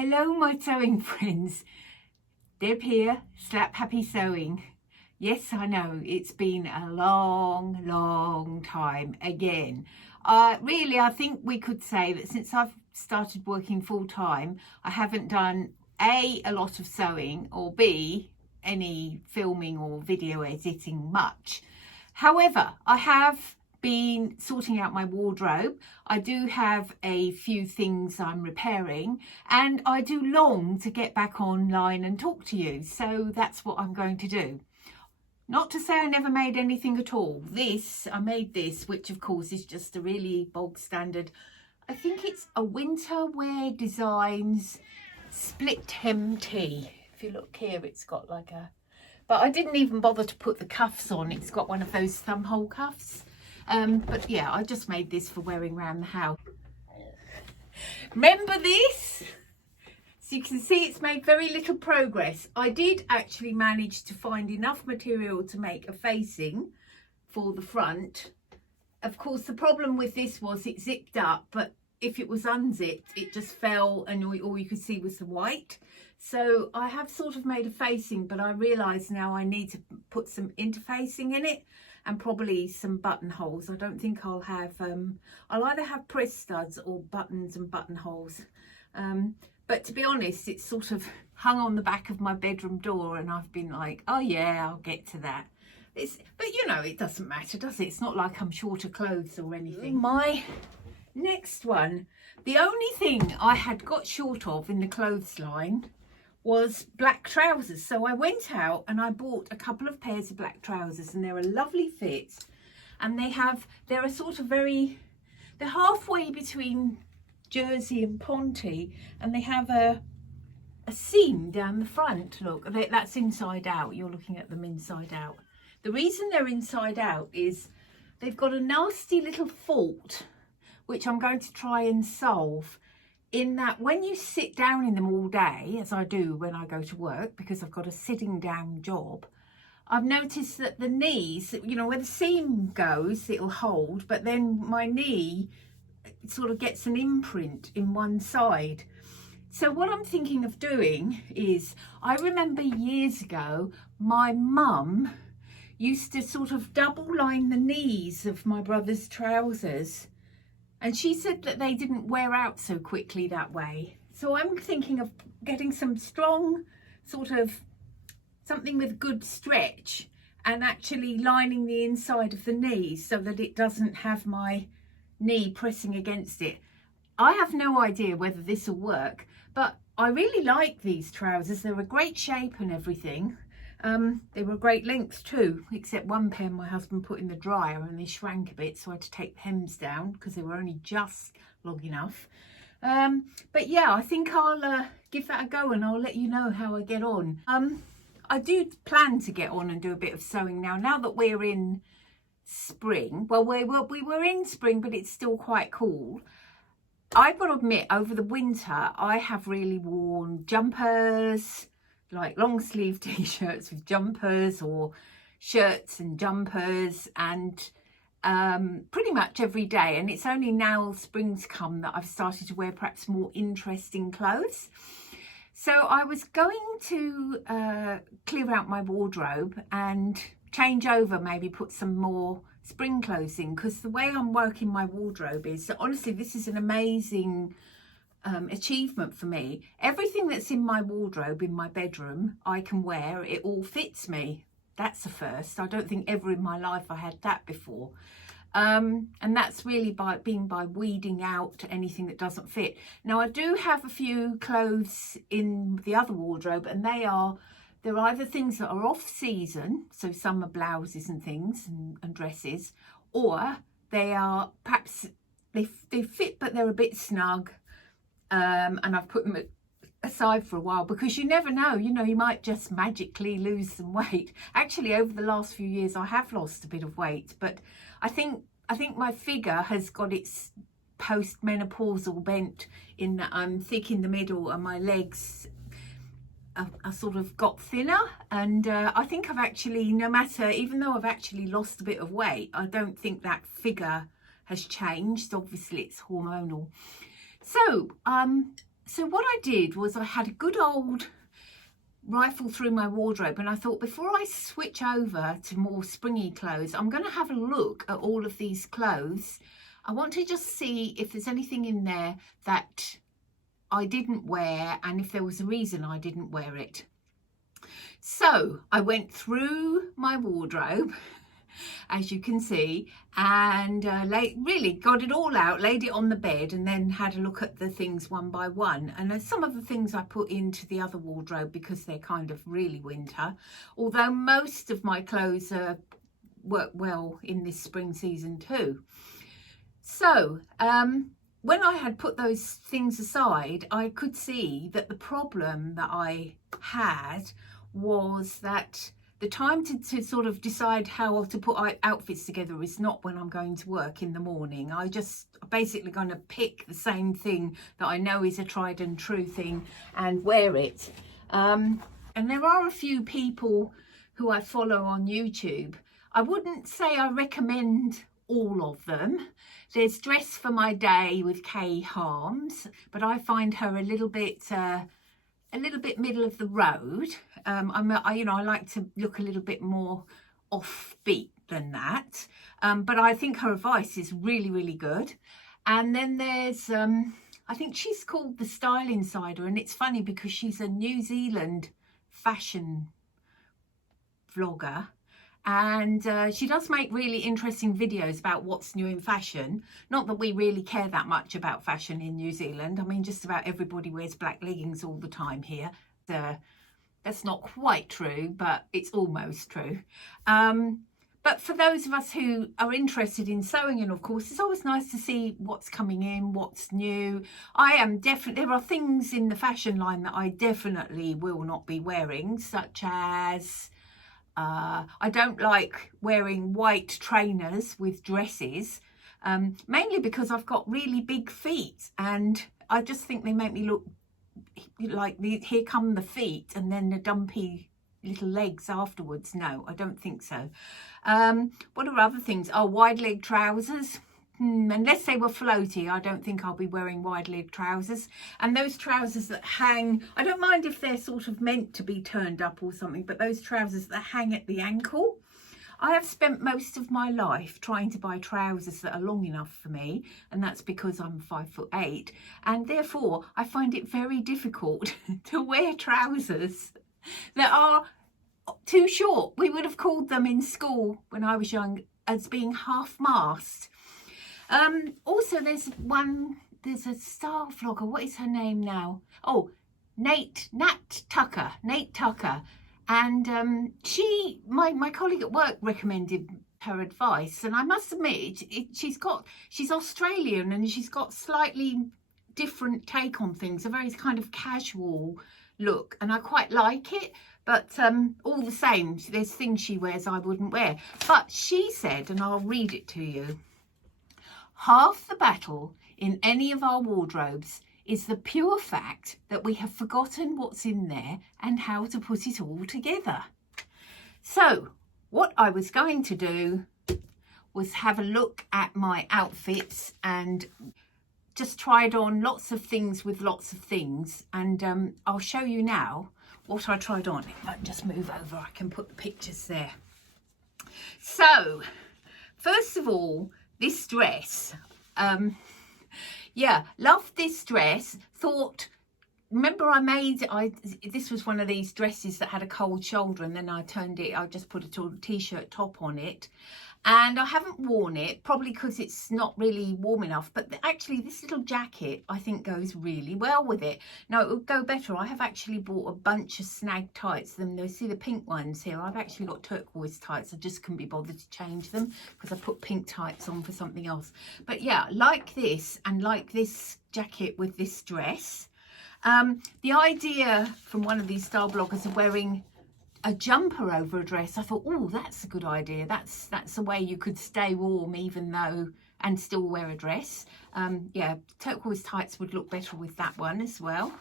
Hello my sewing friends, Deb here, Slap Happy Sewing. Yes, I know, it's been a long time again. Really, I think we could say that since I've started working full time, I haven't done A, a lot of sewing, or B, any filming or video editing much. However, I have been sorting out my wardrobe. I do have a few things I'm repairing, and I do long to get back online and talk to you, so that's what I'm going to do. Not to say I never made anything at all. I made this, which of course is just a really bog standard, I think it's a Winter Wear Designs split hem tee. If you look here, it's got like a, but I didn't even bother to put the cuffs on. It's got one of those thumb hole cuffs. But yeah, I just made this for wearing around the house. Remember this? So you can see it's made very little progress. I did actually manage to find enough material to make a facing for the front. Of course, the problem with this was it zipped up, but if it was unzipped, it just fell and all you could see was the white. So I have sort of made a facing, but I realise now I need to put some interfacing in it and probably some buttonholes. I don't think I'll have, I'll either have press studs or buttons and buttonholes. But to be honest, it's sort of hung on the back of my bedroom door and I've been like, oh yeah, I'll get to that. But you know, it doesn't matter, does it? It's not like I'm short of clothes or anything. My next one, the only thing I had got short of in the clothes line was black trousers. So I went out and I bought a couple of pairs of black trousers, and they're a lovely fit, and they're a sort of they're halfway between jersey and ponte, and they have a seam down the front. Look, that's inside out. You're looking at them inside out. The reason they're inside out is they've got a nasty little fault, which I'm going to try and solve, in that when you sit down in them all day, as I do when I go to work, because I've got a sitting down job, I've noticed that the knees, you know, where the seam goes, it'll hold, but then my knee sort of gets an imprint in one side. So what I'm thinking of doing is, I remember years ago, my mum used to sort of double line the knees of my brother's trousers, and she said that they didn't wear out so quickly that way. So I'm thinking of getting some strong, sort of something with good stretch, and actually lining the inside of the knees so that it doesn't have my knee pressing against it. I have no idea whether this will work, but I really like these trousers. They're a great shape and everything. They were a great length too, except one pair my husband put in the dryer and they shrank a bit, so I had to take the hems down because they were only just long enough. But yeah, I think I'll give that a go and I'll let you know how I get on. I do plan to get on and do a bit of sewing now that we're in spring. Well, we were in spring, but it's still quite cool. I've got to admit, over the winter, I have really worn jumpers, like long sleeve t-shirts with jumpers, or shirts and jumpers, and pretty much every day. And it's only now spring's come that I've started to wear perhaps more interesting clothes. So I was going to clear out my wardrobe and change over, maybe put some more spring clothes in, because the way I'm working my wardrobe is that, honestly, this is an amazing achievement for me. Everything that's in my wardrobe in my bedroom I can wear. It all fits me. That's a first. I don't think ever in my life I had that before. And that's really by weeding out anything that doesn't fit. Now, I do have a few clothes in the other wardrobe, and they're either things that are off season, so summer blouses and things and dresses, or they are perhaps they fit but they're a bit snug. And I've put them aside for a while, because you never know, you know, you might just magically lose some weight. Actually, over the last few years I have lost a bit of weight, but I think my figure has got its post-menopausal bent, in that I'm thick in the middle and my legs are sort of got thinner. And I think I've actually, no matter, even though I've actually lost a bit of weight, I don't think that figure has changed. Obviously it's hormonal. So So what I did was I had a good old rifle through my wardrobe, and I thought, before I switch over to more springy clothes, I'm going to have a look at all of these clothes. I want to just see if there's anything in there that I didn't wear, and if there was a reason I didn't wear it. So I went through my wardrobe, as you can see, and really got it all out, laid it on the bed, and then had a look at the things one by one. And some of the things I put into the other wardrobe because they're kind of really winter, although most of my clothes work well in this spring season too. So when I had put those things aside, I could see that the problem that I had was that the time to sort of decide how to put outfits together is not when I'm going to work in the morning. I just basically going to pick the same thing that I know is a tried and true thing and wear it. And there are a few people who I follow on YouTube. I wouldn't say I recommend all of them. There's Dress for My Day with Kay Harms, but I find her a little bit middle of the road. I like to look a little bit more offbeat than that, but I think her advice is really, really good. And then there's I think she's called The Style Insider, and it's funny because she's a New Zealand fashion vlogger, and she does make really interesting videos about what's new in fashion. Not that we really care that much about fashion in New Zealand. I mean, just about everybody wears black leggings all the time here. That's not quite true, but it's almost true. But for those of us who are interested in sewing, and of course, it's always nice to see what's coming in, what's new. There are things in the fashion line that I definitely will not be wearing, such as I don't like wearing white trainers with dresses, mainly because I've got really big feet, and I just think they make me look like here come the feet and then the dumpy little legs afterwards. No, I don't think so. What are other things? Oh, wide leg trousers. Unless they were floaty, I don't think I'll be wearing wide leg trousers. And those trousers that hang, I don't mind if they're sort of meant to be turned up or something, but those trousers that hang at the ankle, I have spent most of my life trying to buy trousers that are long enough for me, and that's because I'm 5'8", and therefore I find it very difficult to wear trousers that are too short. We would have called them in school when I was young as being half-mast. Also, there's a style vlogger. What is her name now? Oh, Nat Tucker. And my colleague at work recommended her advice, and I must admit, she's Australian, and she's got slightly different take on things, a very kind of casual look, and I quite like it. But all the same, there's things she wears I wouldn't wear. But she said, and I'll read it to you: half the battle in any of our wardrobes is the pure fact that we have forgotten what's in there and how to put it all together. So what I was going to do was have a look at my outfits and just tried on lots of things with lots of things, and I'll show you now what I tried on. If I can just move over, I can put the pictures there. So first of all, this dress, loved this dress. Remember this was one of these dresses that had a cold shoulder, and then I just put a t-shirt top on it, and I haven't worn it, probably because it's not really warm enough, but actually this little jacket I think goes really well with it. Now it would go better. I have actually bought a bunch of snag tights. See the pink ones here? I've actually got turquoise tights. I just couldn't be bothered to change them because I put pink tights on for something else. But yeah, like this, and like this jacket with this dress. The idea from one of these style bloggers of wearing a jumper over a dress, I thought, oh, that's a good idea. That's a way you could stay warm and still wear a dress. Turquoise tights would look better with that one as well.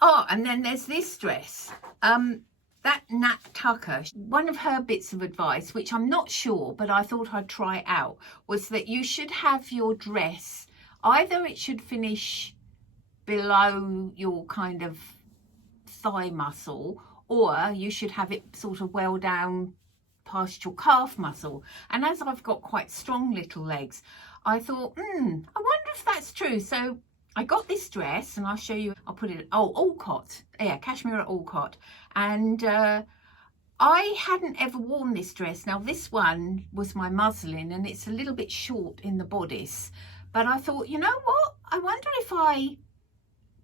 Oh, and then there's this dress. That Nat Tucker, one of her bits of advice, which I'm not sure, but I thought I'd try out, was that you should have your dress, either it should finish below your kind of thigh muscle, or you should have it sort of well down past your calf muscle. And as I've got quite strong little legs, I thought, I wonder if that's true. So I got this dress, and I'll show you, I'll put it, Alcott, yeah, cashmere at Alcott. And I hadn't ever worn this dress. Now this one was my muslin, and it's a little bit short in the bodice, but I thought, you know what, I wonder if I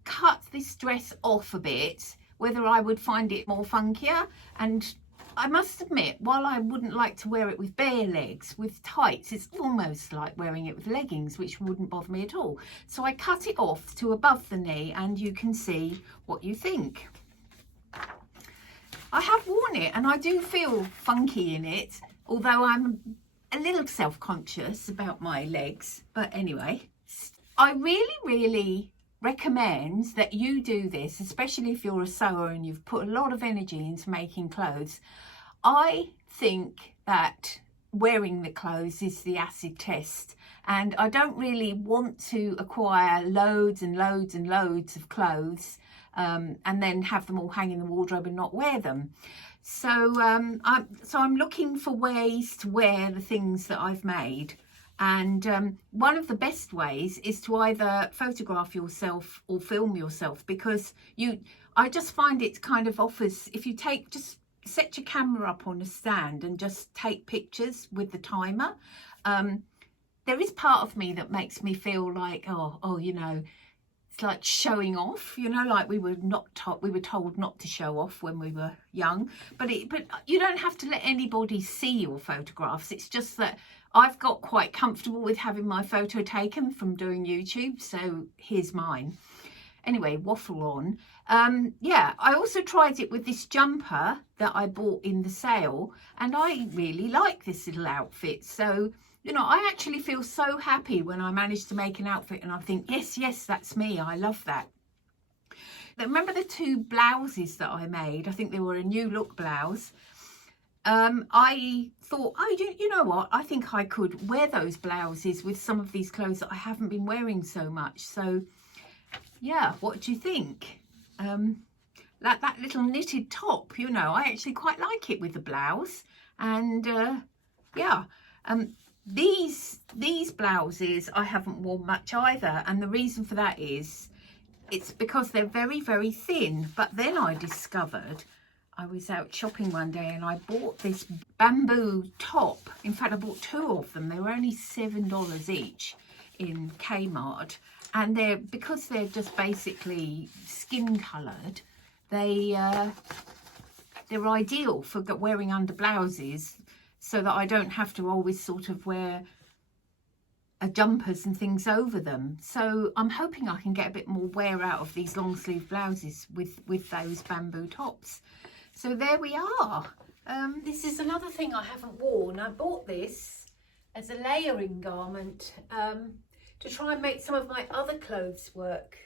cut this dress off a bit, whether I would find it more funkier. And I must admit, while I wouldn't like to wear it with bare legs, with tights, it's almost like wearing it with leggings, which wouldn't bother me at all. So I cut it off to above the knee, and you can see what you think. I have worn it, and I do feel funky in it, although I'm a little self-conscious about my legs. But anyway, I really recommend that you do this, especially if you're a sewer and you've put a lot of energy into making clothes. I think that wearing the clothes is the acid test, and I don't really want to acquire loads and loads and loads of clothes and then have them all hang in the wardrobe and not wear them. So I'm looking for ways to wear the things that I've made. And one of the best ways is to either photograph yourself or film yourself, because I just find it kind of offers, if you just set your camera up on a stand and just take pictures with the timer. There is part of me that makes me feel like, oh, you know, it's like showing off, you know, like we were told not to show off when we were young. But you don't have to let anybody see your photographs. It's just that I've got quite comfortable with having my photo taken from doing YouTube, so here's mine. Anyway, waffle on. Yeah, I also tried it with this jumper that I bought in the sale, and I really like this little outfit. So, you know, I actually feel so happy when I manage to make an outfit and I think, yes, that's me. I love that. Remember the two blouses that I made? I think they were a new look blouse. I thought, you know what, I think I could wear those blouses with some of these clothes that I haven't been wearing so much. So yeah, what do you think? Like that little knitted top, you know, I actually quite like it with the blouse. And yeah, these blouses I haven't worn much either, and the reason for that is it's because they're very thin. But then I discovered, I was out shopping one day and I bought this bamboo top. In fact, I bought two of them. They were only $7 each in Kmart. And because they're just basically skin coloured, they're ideal for wearing under blouses, so that I don't have to always sort of wear jumpers and things over them. So I'm hoping I can get a bit more wear out of these long sleeve blouses with those bamboo tops. So there we are. This is another thing I haven't worn. I bought this as a layering garment to try and make some of my other clothes work.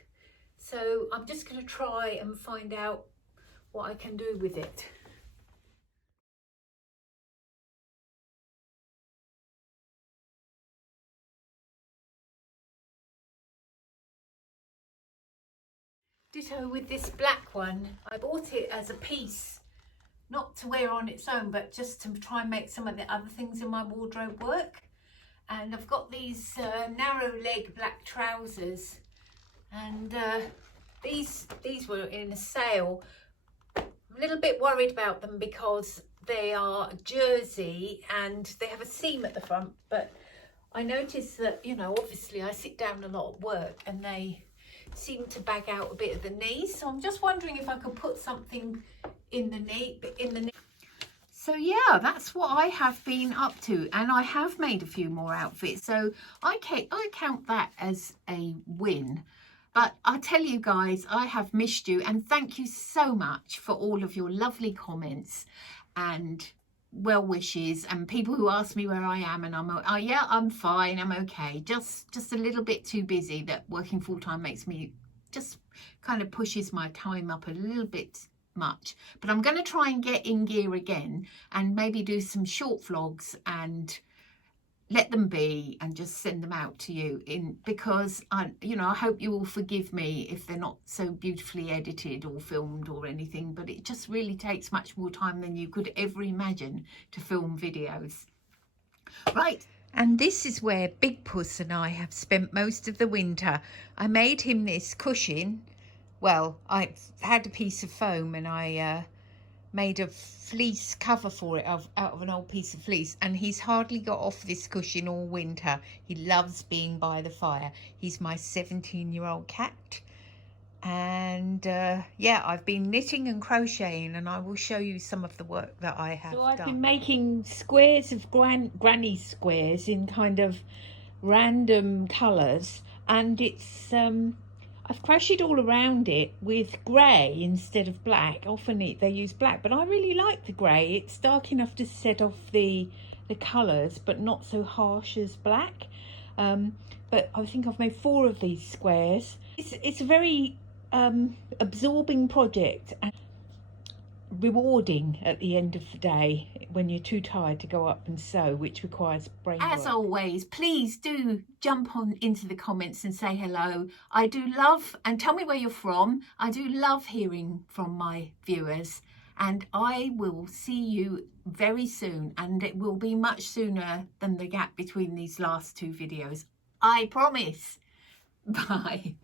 So I'm just going to try and find out what I can do with it. Ditto with this black one. I bought it as a piece, not to wear on its own, but just to try and make some of the other things in my wardrobe work. And I've got these narrow leg black trousers, and these were in a sale. I'm a little bit worried about them because they are jersey and they have a seam at the front, but I noticed that, you know, obviously I sit down a lot at work and they seem to bag out a bit at the knees. So I'm just wondering if I could put something in the knee. So yeah, that's what I have been up to, and I have made a few more outfits, so I count that as a win. But I tell you guys, I have missed you, and thank you so much for all of your lovely comments and well wishes, and people who ask me where I am, and I'm fine, I'm okay, just a little bit too busy. That working full-time makes me just kind of pushes my time up a little bit much. But I'm going to try and get in gear again and maybe do some short vlogs and let them be and just send them out to you, because I hope you will forgive me if they're not so beautifully edited or filmed or anything, but it just really takes much more time than you could ever imagine to film videos. Right, and this is where Big Puss and I have spent most of the winter. I made him this cushion. Well, I had a piece of foam and I made a fleece cover for it out of an old piece of fleece, and he's hardly got off this cushion all winter. He loves being by the fire. He's my 17-year-old cat. And yeah, I've been knitting and crocheting, and I will show you some of the work that I have done. So I've been making squares of granny squares in kind of random colours, and it's I've crocheted all around it with grey instead of black. Often they use black, but I really like the grey. It's dark enough to set off the colours, but not so harsh as black. But I think I've made 4 of these squares. It's a very absorbing project and rewarding at the end of the day when you're too tired to go up and sew, which requires brain work. As always, please do jump on into the comments and say hello. I do love, and tell me where you're from. I do love hearing from my viewers, and I will see you very soon, and it will be much sooner than the gap between these last 2 videos. I promise. Bye.